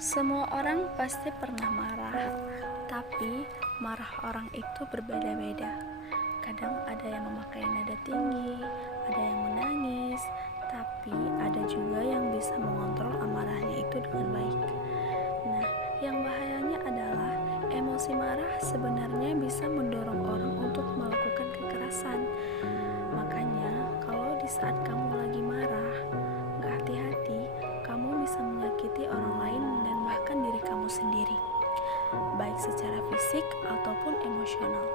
Semua orang pasti pernah marah, tapi marah orang itu berbeda-beda. Kadang ada yang memakai nada tinggi, ada yang menangis, tapi ada juga yang bisa mengontrol amarahnya itu dengan baik. Nah, yang bahayanya adalah emosi marah sebenarnya bisa mendorong orang untuk melakukan kekerasan. Makanya, kalau di saat kamu lagi marah, gak hati-hati, kamu bisa menyakiti orang lain dan bahkan diri kamu sendiri, baik secara fisik ataupun emosional.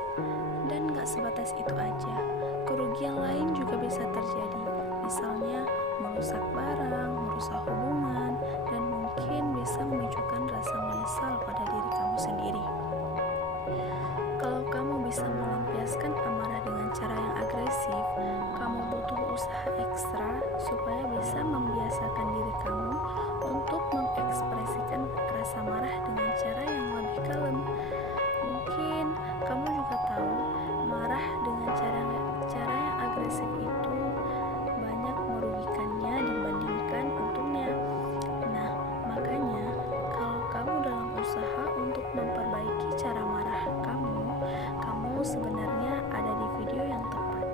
Dan gak sebatas itu aja, kerugian lain juga bisa terjadi, misalnya merusak barang, merusak hubungan, dan mungkin bisa memicukan rasa menyesal pada diri kamu sendiri. Kalau kamu bisa melampiaskan amarah dengan cara yang agresif, kamu butuh usaha ekstra supaya bisa membiasakan diri kamu untuk mengekspresikan rasa marah dengan cara yang lebih kalem. Mungkin kamu juga tahu, marah dengan cara yang agresif itu banyak merugikannya dibandingkan untungnya. Nah, makanya kalau kamu dalam usaha untuk memperbaiki cara marah kamu sebenarnya ada di video yang tepat.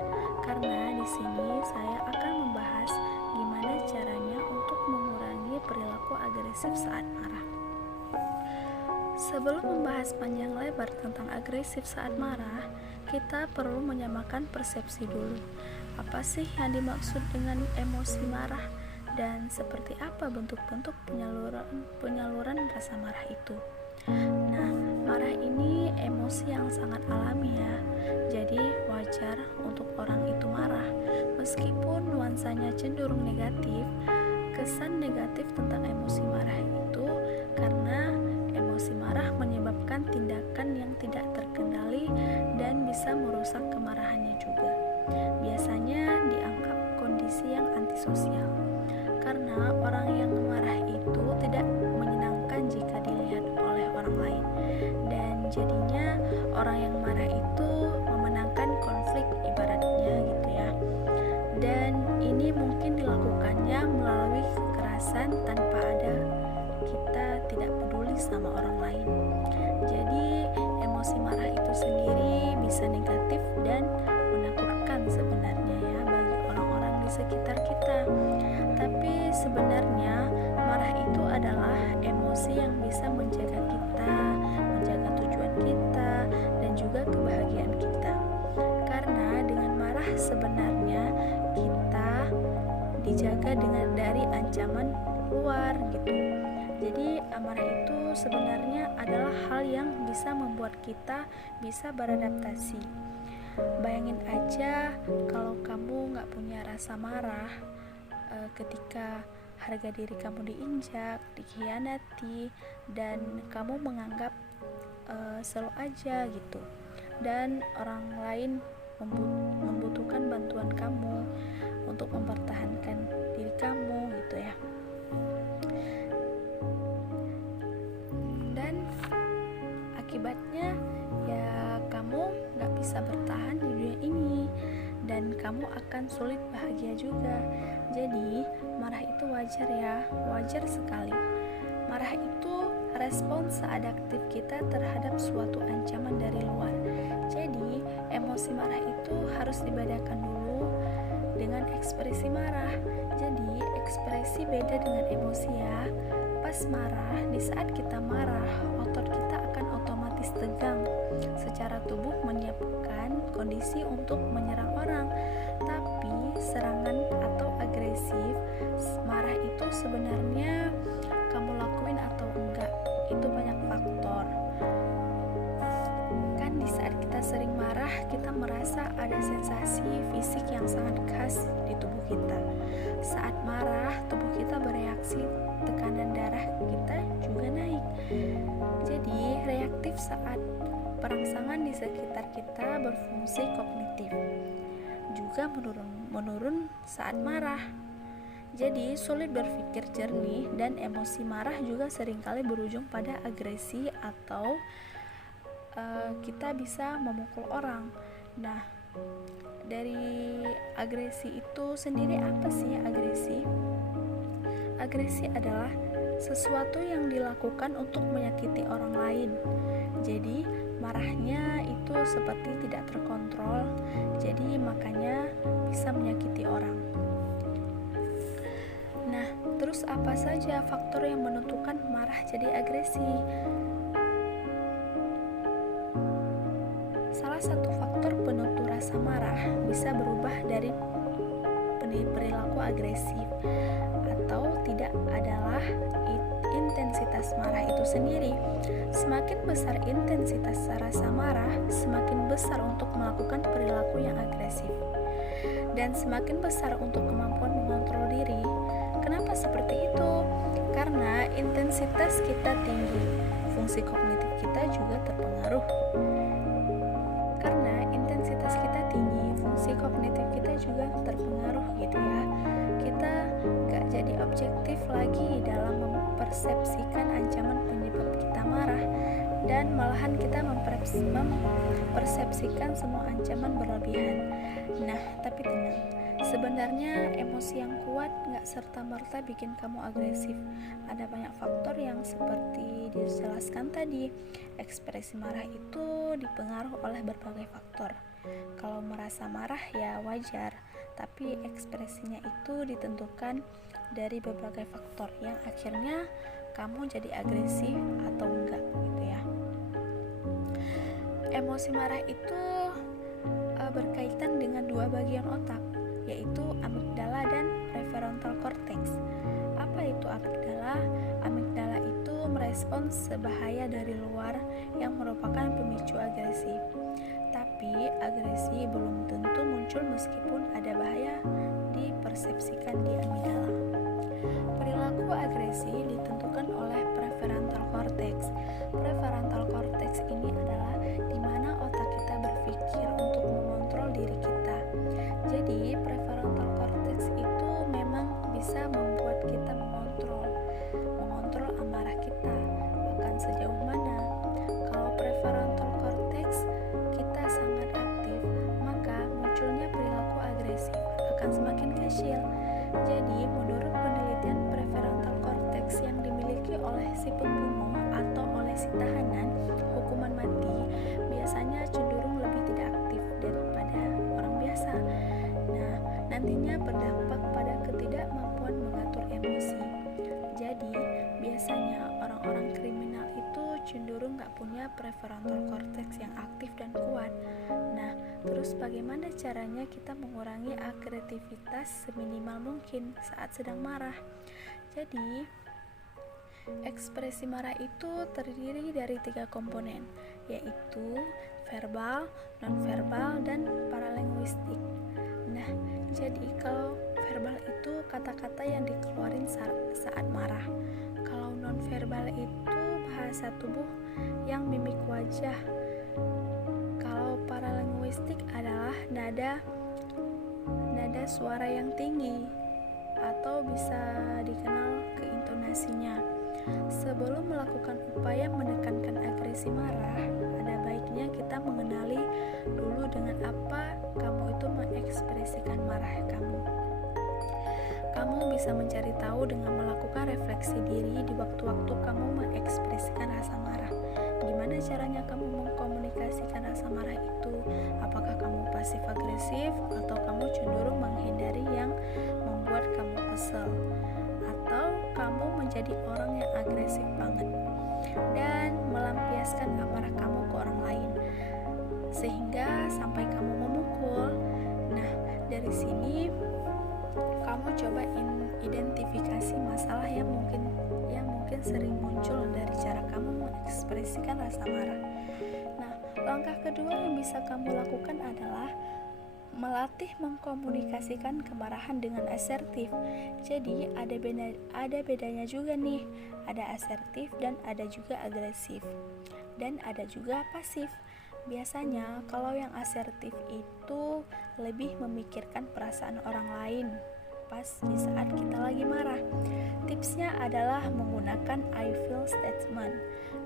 Karena di sini saya akan membahas gimana caranya untuk mengurangi perilaku agresif saat marah. Sebelum membahas panjang lebar tentang agresif saat marah, kita perlu menyamakan persepsi dulu. Apa sih yang dimaksud dengan emosi marah dan seperti apa bentuk-bentuk penyaluran rasa marah itu? Nah, marah ini emosi yang sangat alami ya. Jadi wajar untuk orang itu marah. Meskipun nuansanya cenderung negatif, kesan negatif tentang emosi marah itu karena emosi marah menyebabkan tindakan yang tidak terkendali dan bisa merusak kemarahannya juga. Biasanya dianggap kondisi yang antisosial. Karena orang yang marah itu tidak menyenangkan jika dilihat oleh orang lain. Dan jadinya orang yang marah itu memenangkan konflik ibaratnya gitu ya. Dan ini mungkin dilakukannya melalui kekerasan tanpa ada kita tidak peduli sama orang lain. Jadi emosi marah itu sendiri bisa negatif dan menakutkan sebenarnya ya bagi orang-orang di sekitar kita. Tapi sebenarnya marah itu adalah emosi yang bisa menjaga kita, menjaga tujuan kita, dan juga kebahagiaan kita. Karena dengan marah sebenarnya kita dijaga dari ancaman luar gitu. Jadi amarah itu sebenarnya adalah hal yang bisa membuat kita bisa beradaptasi. Bayangin aja kalau kamu gak punya rasa marah ketika harga diri kamu diinjak, dikhianati, dan kamu menganggap selalu aja gitu. Dan orang lain membutuhkan bantuan kamu untuk mempertahankan diri kamu gitu ya. Dan akibatnya ya kamu gak bisa bertahan di dunia ini dan kamu akan sulit bahagia juga. Jadi marah itu wajar ya, wajar sekali. Marah itu respons seadaptif kita terhadap suatu ancaman dari luar. Jadi emosi marah itu harus dibedakan dulu dengan ekspresi marah. Jadi ekspresi beda dengan emosi ya. Pas marah, di saat kita marah, otot kita akan otomatis tegang. Secara tubuh menyiapkan kondisi untuk menyerang orang. Tapi serangan atau agresif marah itu sebenarnya kamu lakuin atau enggak, itu banyak faktor. Kan di saat kita sering marah, kita merasa ada sensasi fisik yang sangat khas di tubuh kita. Saat marah, tubuh kita bereaksi, tekanan darah kita juga naik. Jadi reaktif saat perangsangan di sekitar kita berfungsi kognitif juga menurun saat marah. Jadi sulit berpikir jernih dan emosi marah juga seringkali berujung pada agresi atau kita bisa memukul orang. Nah, dari agresi itu sendiri apa sih agresi? Agresi adalah sesuatu yang dilakukan untuk menyakiti orang lain. Jadi marahnya itu seperti tidak terkontrol, jadi makanya bisa menyakiti orang. Nah, terus apa saja faktor yang menentukan marah jadi agresi? Salah satu faktor penentu rasa marah bisa berubah dari perilaku agresif atau tidak adalah intensitas marah itu sendiri. Semakin besar intensitas rasa marah, semakin besar untuk melakukan perilaku yang agresif, dan semakin besar untuk kemampuan mengontrol diri. Kenapa seperti itu? Karena intensitas kita tinggi, fungsi kognitif kita juga terpengaruh. Karena intensitas kita tinggi, fungsi kognitif kita juga terpengaruh gitu ya. Kita gak jadi objektif lagi dalam mempersepsikan ancaman penyebab kita marah, dan malahan kita mempersepsikan semua ancaman berlebihan. Nah, tapi tenang, sebenarnya emosi yang kuat gak serta-merta bikin kamu agresif. Ada banyak faktor yang seperti dijelaskan tadi. Ekspresi marah itu dipengaruhi oleh berbagai faktor. Kalau merasa marah ya wajar, tapi ekspresinya itu ditentukan dari berbagai faktor yang akhirnya kamu jadi agresif atau enggak gitu ya. Emosi marah itu berkaitan dengan dua bagian otak, yaitu amigdala dan prefrontal cortex. Apa itu amigdala? Amigdala itu merespons bahaya dari luar yang merupakan pemicu agresi. Tapi agresi belum tentu muncul meskipun ada bahaya dipersepsikan di amigdala. Perilaku agresi ditentukan oleh prefrontal cortex. Prefrontal cortex ini adalah di mana otak kita berpikir untuk mengontrol diri kita. Jadi prefrontal cortex itu memang bisa membuat kita mengontrol amarah kita. Bahkan sejauh mana? Kalau prefrontal cortex kita sangat aktif, maka munculnya perilaku agresif akan semakin kecil. Jadi menurut penelitian, prefrontal cortex yang dimiliki oleh si pembunuh atau oleh si tahanan hukuman mati biasanya cenderung lebih tidak aktif daripada orang biasa. Nah, nantinya berdampak pada ketidakmampuan mengatur emosi. Jadi, biasanya orang-orang kriminal itu cenderung gak punya prefrontal cortex yang aktif dan kuat. Nah, terus bagaimana caranya kita mengurangi agresivitas seminimal mungkin saat sedang marah? Jadi, ekspresi marah itu terdiri dari 3 komponen, yaitu verbal, non-verbal, dan paralinguistik. Nah, jadi kalau verbal itu kata-kata yang dikeluarin saat marah. Kalau non-verbal itu bahasa tubuh yang mimik wajah. Kalau paralinguistik adalah nada suara yang tinggi atau bisa dikenal keintonasinya. Sebelum melakukan upaya menekankan agresi marah, ada baiknya kita mengenali dulu dengan apa kamu itu mengekspresikan marah kamu. Kamu bisa mencari tahu dengan melakukan refleksi diri di waktu-waktu kamu mengekspresikan rasa marah. Gimana caranya kamu mengkomunikasikan rasa marah itu? Apakah kamu pasif agresif atau kamu cenderung menghindari yang membuat kamu kesel? Atau kamu menjadi orang yang agresif banget dan melampiaskan amarah kamu ke orang lain sehingga sampai kamu memukul. Nah, dari sini kamu coba identifikasi masalah yang mungkin sering muncul dari cara kamu mengekspresikan rasa marah. Nah, langkah kedua yang bisa kamu lakukan adalah melatih mengkomunikasikan kemarahan dengan asertif. Jadi ada bedanya juga nih. Ada asertif dan ada juga agresif. Dan ada juga pasif. Biasanya kalau yang asertif itu lebih memikirkan perasaan orang lain pas di saat kita lagi marah. Tipsnya adalah menggunakan I feel statement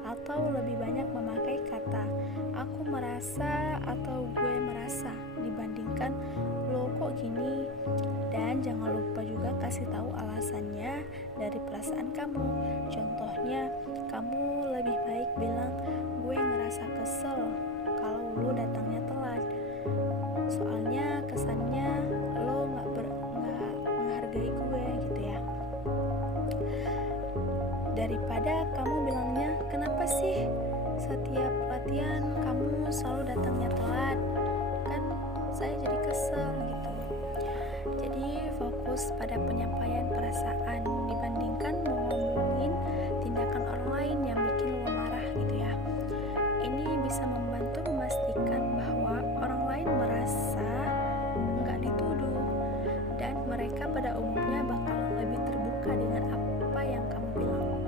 atau lebih banyak memakai kata aku merasa atau gue merasa dibandingkan lo kok gini. Dan jangan lupa juga kasih tahu alasannya dari perasaan kamu. Contohnya, kamu lebih baik bilang, gue ngerasa kesel kalau lu datangnya telat. Soalnya kesannya lo nggak menghargai gue gitu ya. Daripada kamu bilangnya, kenapa sih setiap latihan kamu selalu datangnya telat? Kan saya jadi kesel gitu. Jadi fokus pada penyampaian perasaan dibandingkan ngomongin tindakan orang lain yang bikin lo marah gitu ya. Ini bisa membantu memastikan bahwa orang lain merasa nggak dituduh dan mereka pada umumnya bakal lebih terbuka dengan apa yang kamu bilang.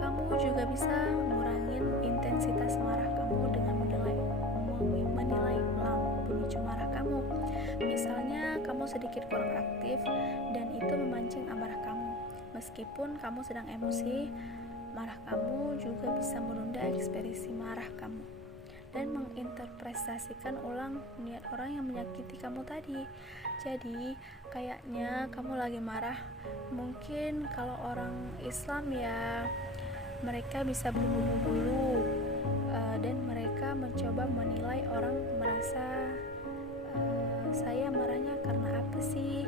Kamu juga bisa ngurangin intensitas marah kamu dengan menilai ulang pemicu marah kamu. Misalnya kamu sedikit kurang aktif dan itu memancing amarah kamu. Meskipun kamu sedang emosi, marah kamu juga bisa menunda ekspresi marah kamu dan menginterpretasikan ulang niat orang yang menyakiti kamu tadi. Jadi kayaknya kamu lagi marah. Mungkin kalau orang Islam ya, mereka bisa berwudu dulu dan mereka mencoba menilai orang merasa saya marahnya karena apa sih,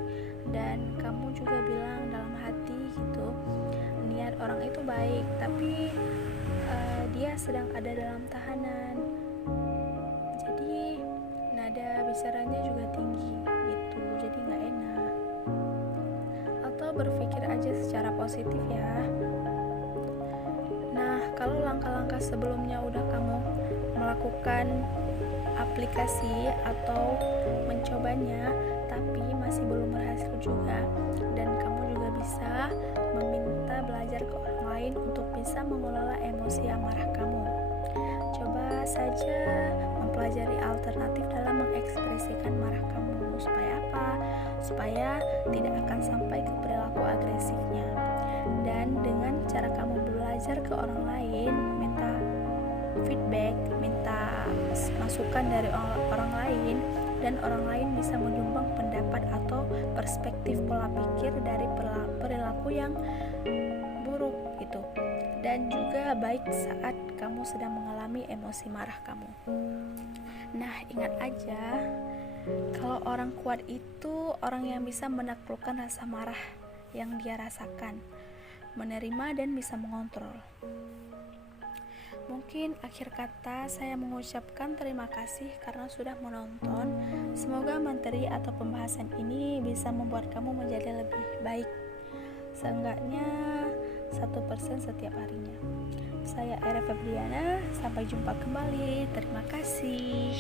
dan kamu juga bilang dalam hati gitu, niat orang itu baik tapi dia sedang ada dalam tahanan, jadi nada bicaranya juga tinggi gitu, jadi nggak enak. Atau berpikir aja secara positif ya. Nah, kalau langkah-langkah sebelumnya udah kamu melakukan aplikasi atau mencobanya tapi masih belum berhasil juga, dan kamu juga bisa meminta belajar ke orang lain untuk bisa mengelola emosi amarah kamu. Coba saja mempelajari alternatif dalam mengekspresikan marah kamu. Supaya apa? Supaya tidak akan sampai ke perilaku agresifnya. Dan dengan cara kamu belajar ke orang lain, minta feedback, minta masukan dari orang lain, dan orang lain bisa menyumbang pendapat atau perspektif pola pikir dari perilaku yang buruk gitu, dan juga baik saat kamu sedang mengalami emosi marah kamu. Nah, ingat aja, kalau orang kuat itu orang yang bisa menaklukkan rasa marah yang dia rasakan, menerima dan bisa mengontrol. Mungkin akhir kata saya mengucapkan terima kasih karena sudah menonton. Semoga materi atau pembahasan ini bisa membuat kamu menjadi lebih baik, seenggaknya 1% setiap harinya. Saya Era Febriana, sampai jumpa kembali. Terima kasih.